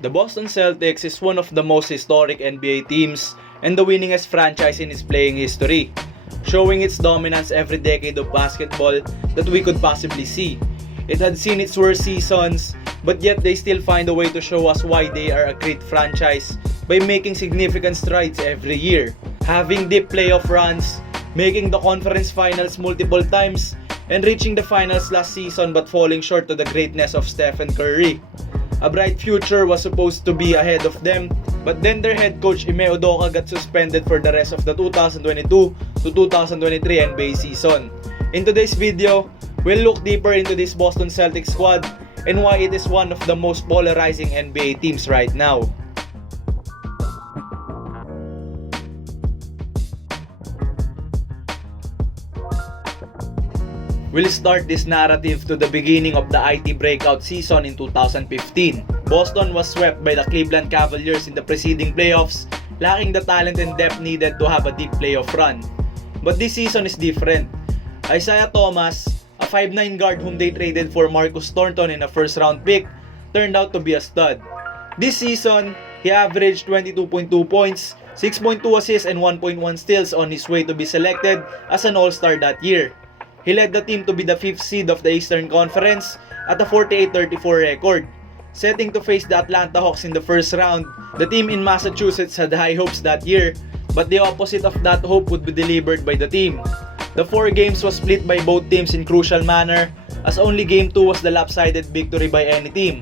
The Boston Celtics is one of the most historic NBA teams and the winningest franchise in its playing history, showing its dominance every decade of basketball that we could possibly see. It had seen its worst seasons, but yet they still find a way to show us why they are a great franchise by making significant strides every year, having deep playoff runs, making the conference finals multiple times, and reaching the finals last season but falling short to the greatness of Stephen Curry. A bright future was supposed to be ahead of them, but then their head coach Ime Udoka got suspended for the rest of the 2022 to 2023 NBA season. In today's video, we'll look deeper into this Boston Celtics squad and why it is one of the most polarizing NBA teams right now. We'll start this narrative to the beginning of the IT breakout season in 2015. Boston was swept by the Cleveland Cavaliers in the preceding playoffs, lacking the talent and depth needed to have a deep playoff run. But this season is different. Isaiah Thomas, a 5'9" guard whom they traded for Marcus Thornton in a first-round pick, turned out to be a stud. This season, he averaged 22.2 points, 6.2 assists, and 1.1 steals on his way to be selected as an All-Star that year. He led the team to be the 5th seed of the Eastern Conference at a 48-34 record. Setting to face the Atlanta Hawks in the first round, the team in Massachusetts had high hopes that year, but the opposite of that hope would be delivered by the team. The 4 games was split by both teams in crucial manner, as only Game 2 was the lopsided victory by any team.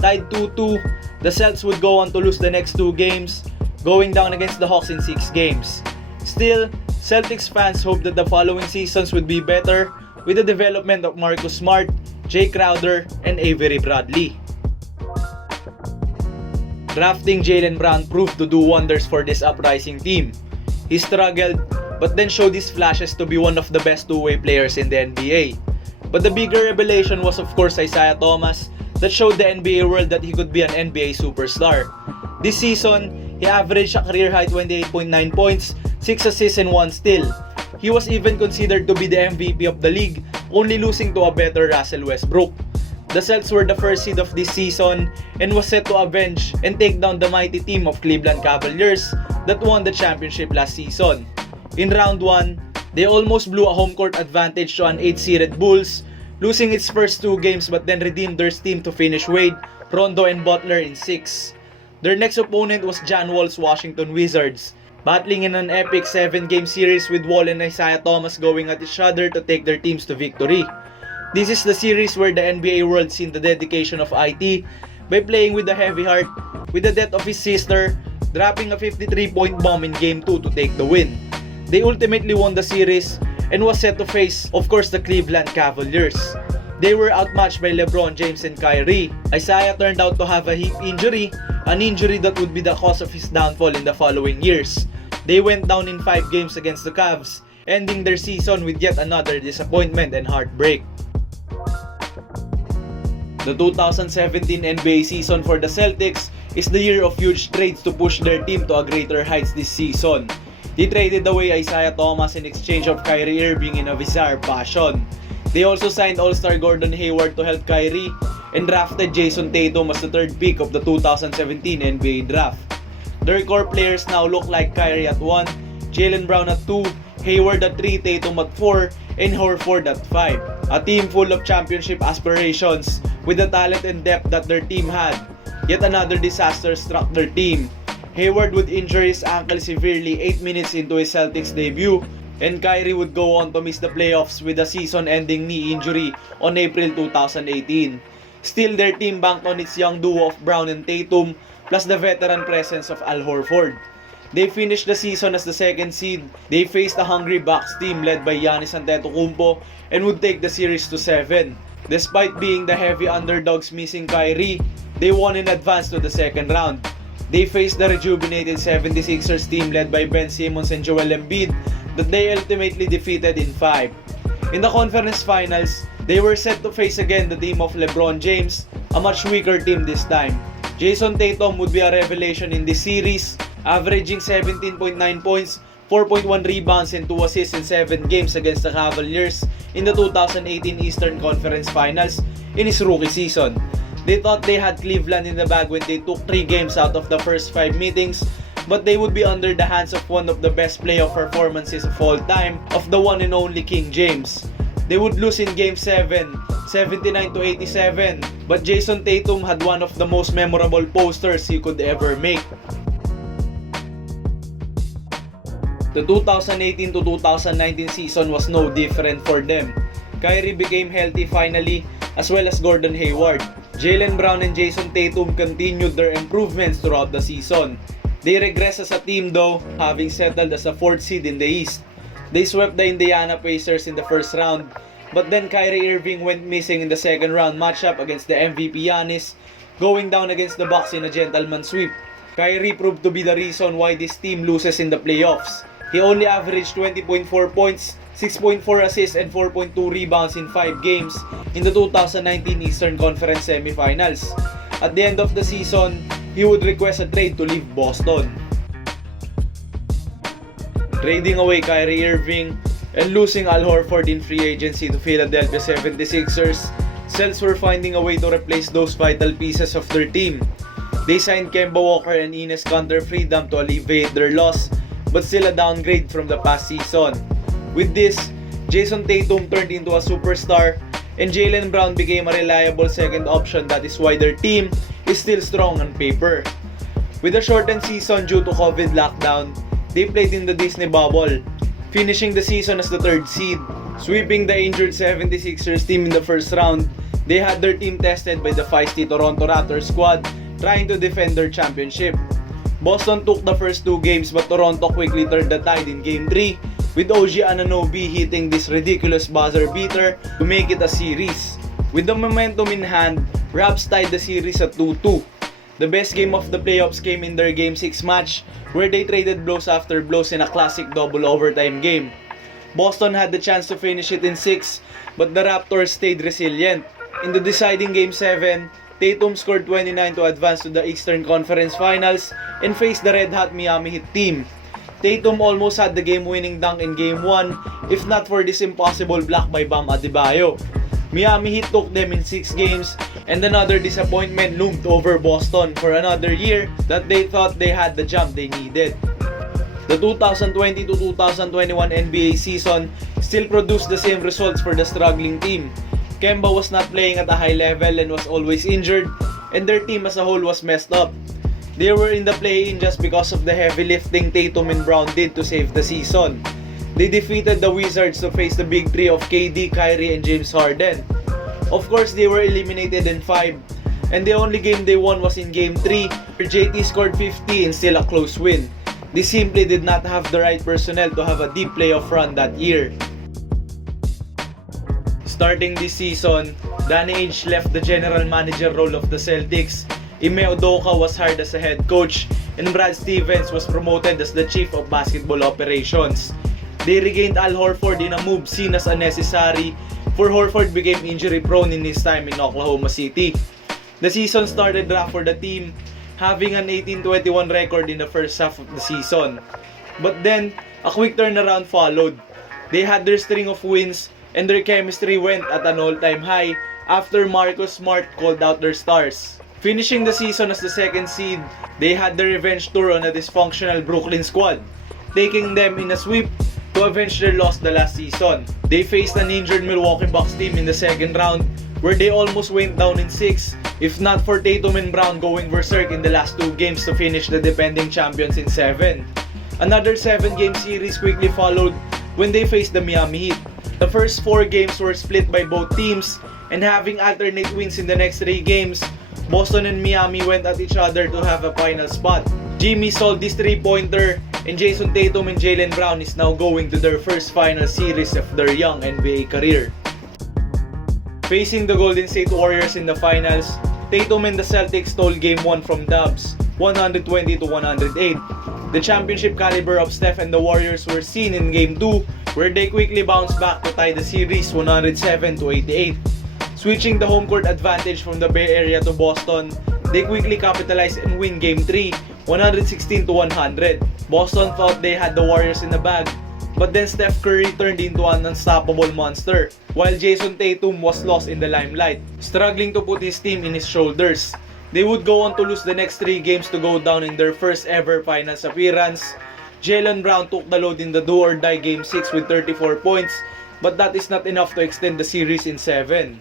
Tied 2-2, the Celts would go on to lose the next 2 games, going down against the Hawks in 6 games. Still, Celtics fans hope that the following seasons would be better with the development of Marcus Smart, Jay Crowder, and Avery Bradley. Drafting Jaylen Brown proved to do wonders for this uprising team. He struggled, but then showed his flashes to be one of the best two-way players in the NBA. But the bigger revelation was of course Isaiah Thomas, that showed the NBA world that he could be an NBA superstar. This season, he averaged a career-high 28.9 points, 6 assists and 1 steal. He was even considered to be the MVP of the league, only losing to a better Russell Westbrook. The Celts were the first seed of this season and was set to avenge and take down the mighty team of Cleveland Cavaliers that won the championship last season. In round 1, they almost blew a home court advantage to an 8-seeded Bulls, losing its first 2 games but then redeemed their steam to finish Wade, Rondo, and Butler in 6. Their next opponent was John Wall's Washington Wizards, battling in an epic 7-game series with Wall and Isaiah Thomas going at each other to take their teams to victory. This is the series where the NBA world seen the dedication of IT by playing with a heavy heart, with the death of his sister, dropping a 53-point bomb in Game 2 to take the win. They ultimately won the series and was set to face, of course, the Cleveland Cavaliers. They were outmatched by LeBron James and Kyrie. Isaiah turned out to have a hip injury, an injury that would be the cause of his downfall in the following years. They went down in 5 games against the Cavs, ending their season with yet another disappointment and heartbreak. The 2017 NBA season for the Celtics is the year of huge trades to push their team to a greater heights this season. They traded away Isaiah Thomas in exchange of Kyrie Irving in a bizarre fashion. They also signed All-Star Gordon Hayward to help Kyrie and drafted Jason Tatum as the 3rd pick of the 2017 NBA draft. Their core players now look like Kyrie at 1, Jaylen Brown at 2, Hayward at 3, Tatum at 4, and Horford at 5. A team full of championship aspirations with the talent and depth that their team had. Yet another disaster struck their team. Hayward would injure his ankle severely 8 minutes into his Celtics debut, and Kyrie would go on to miss the playoffs with a season-ending knee injury on April 2018. Still, their team banked on its young duo of Brown and Tatum, plus the veteran presence of Al Horford. They finished the season as the 2nd seed. They faced a hungry Bucks team led by Giannis Antetokounmpo and would take the series to 7. Despite being the heavy underdogs missing Kyrie, they won in advance to the 2nd round. They faced the rejuvenated 76ers team led by Ben Simmons and Joel Embiid that they ultimately defeated in 5. In the conference finals, they were set to face again the team of LeBron James, a much weaker team this time. Jason Tatum would be a revelation in this series, averaging 17.9 points, 4.1 rebounds, and 2 assists in 7 games against the Cavaliers in the 2018 Eastern Conference Finals in his rookie season. They thought they had Cleveland in the bag when they took 3 games out of the first 5 meetings, but they would be under the hands of one of the best playoff performances of all time, of the one and only King James. They would lose in Game 7, 79-87, but Jason Tatum had one of the most memorable posters you could ever make. The 2018-2019 season was no different for them. Kyrie became healthy finally, as well as Gordon Hayward. Jaylen Brown and Jason Tatum continued their improvements throughout the season. They regressed as a team though, having settled as a 4th seed in the East. They swept the Indiana Pacers in the first round, but then Kyrie Irving went missing in the second round matchup against the MVP Giannis, going down against the Bucks in a gentleman sweep. Kyrie proved to be the reason why this team loses in the playoffs. He only averaged 20.4 points, 6.4 assists, and 4.2 rebounds in 5 games in the 2019 Eastern Conference Semifinals. At the end of the season, he would request a trade to leave Boston. Trading away Kyrie Irving and losing Al Horford in free agency to Philadelphia 76ers, Celtics were finding a way to replace those vital pieces of their team. They signed Kemba Walker and Enes Kanter Freedom to alleviate their loss, but still a downgrade from the past season. With this, Jason Tatum turned into a superstar, and Jaylen Brown became a reliable second option. That is why their team is still strong on paper. With a shortened season due to COVID lockdown, they played in the Disney bubble, finishing the season as the 3rd seed, sweeping the injured 76ers team in the first round. They had their team tested by the feisty Toronto Raptors squad trying to defend their championship. Boston took the first 2 games, but Toronto quickly turned the tide in Game 3, with OG Anunoby hitting this ridiculous buzzer beater to make it a series. With the momentum in hand, Raps tied the series at 2-2. The best game of the playoffs came in their Game 6 match, where they traded blows after blows in a classic double overtime game. Boston had the chance to finish it in 6, but the Raptors stayed resilient. In the deciding Game 7, Tatum scored 29 to advance to the Eastern Conference Finals and faced the red-hot Miami Heat team. Tatum almost had the game-winning dunk in Game 1 if not for this impossible block by Bam Adebayo. Miami Heat took them in 6 games, and another disappointment loomed over Boston for another year that they thought they had the jump they needed. The 2020-2021 NBA season still produced the same results for the struggling team. Kemba was not playing at a high level and was always injured, and their team as a whole was messed up. They were in the play-in just because of the heavy lifting Tatum and Brown did to save the season. They defeated the Wizards to face the big 3 of KD, Kyrie, and James Harden. Of course, they were eliminated in 5, and the only game they won was in Game 3, where JT scored 50 and still a close win. They simply did not have the right personnel to have a deep playoff run that year. Starting this season, Danny Ainge left the general manager role of the Celtics. Ime Udoka was hired as a head coach, and Brad Stevens was promoted as the chief of basketball operations. They regained Al Horford in a move seen as unnecessary, for Horford became injury prone in his time in Oklahoma City. The season started rough for the team, having an 18-21 record in the first half of the season. But then, a quick turnaround followed. They had their string of wins, and their chemistry went at an all-time high after Marcus Smart called out their stars. Finishing the season as the 2nd seed, they had the revenge tour on a dysfunctional Brooklyn squad, taking them in a sweep to avenge their loss the last season. They faced an injured Milwaukee Bucks team in the second round, where they almost went down in 6, if not for Tatum and Brown going berserk in the last 2 games to finish the defending champions in 7. Another 7-game series quickly followed when they faced the Miami Heat. The first 4 games were split by both teams, and having alternate wins in the next 3 games, Boston and Miami went at each other to have a final spot. Jimmy sold this 3-pointer, and Jason Tatum and Jaylen Brown is now going to their first final series of their young NBA career. Facing the Golden State Warriors in the finals, Tatum and the Celtics stole Game 1 from Dubs, 120-108. The championship caliber of Steph and the Warriors were seen in Game 2, where they quickly bounced back to tie the series 107-88. Switching the home court advantage from the Bay Area to Boston, they quickly capitalized and win Game 3, 116-100. Boston thought they had the Warriors in the bag, but then Steph Curry turned into an unstoppable monster, while Jason Tatum was lost in the limelight, struggling to put his team in his shoulders. They would go on to lose the next 3 games to go down in their first ever finals appearance. Jaylen Brown took the load in the do-or-die Game 6 with 34 points, but that is not enough to extend the series in 7.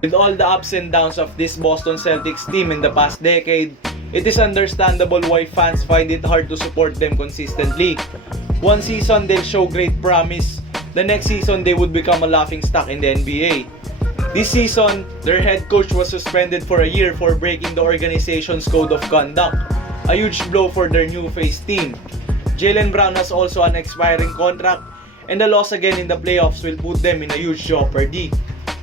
With all the ups and downs of this Boston Celtics team in the past decade, it is understandable why fans find it hard to support them consistently. One season they'll show great promise, the next season they would become a laughingstock in the NBA. This season, their head coach was suspended for a year for breaking the organization's code of conduct, a huge blow for their new face team. Jaylen Brown has also an expiring contract, and the loss again in the playoffs will put them in a huge jeopardy.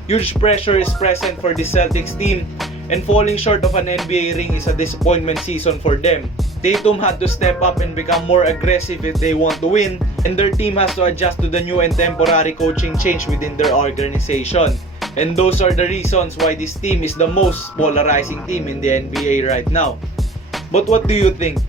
Huge pressure is present for the Celtics team, and falling short of an NBA ring is a disappointment season for them. Tatum had to step up and become more aggressive if they want to win, and their team has to adjust to the new and temporary coaching change within their organization. And those are the reasons why this team is the most polarizing team in the NBA right now. But what do you think?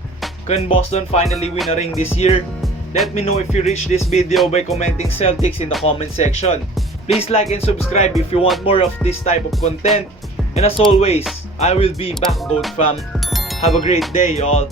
Can Boston finally win a ring this year? Let me know if you reached this video by commenting Celtics in the comment section. Please like and subscribe if you want more of this type of content. And as always, I will be back, Goat Fam. Have a great day, y'all.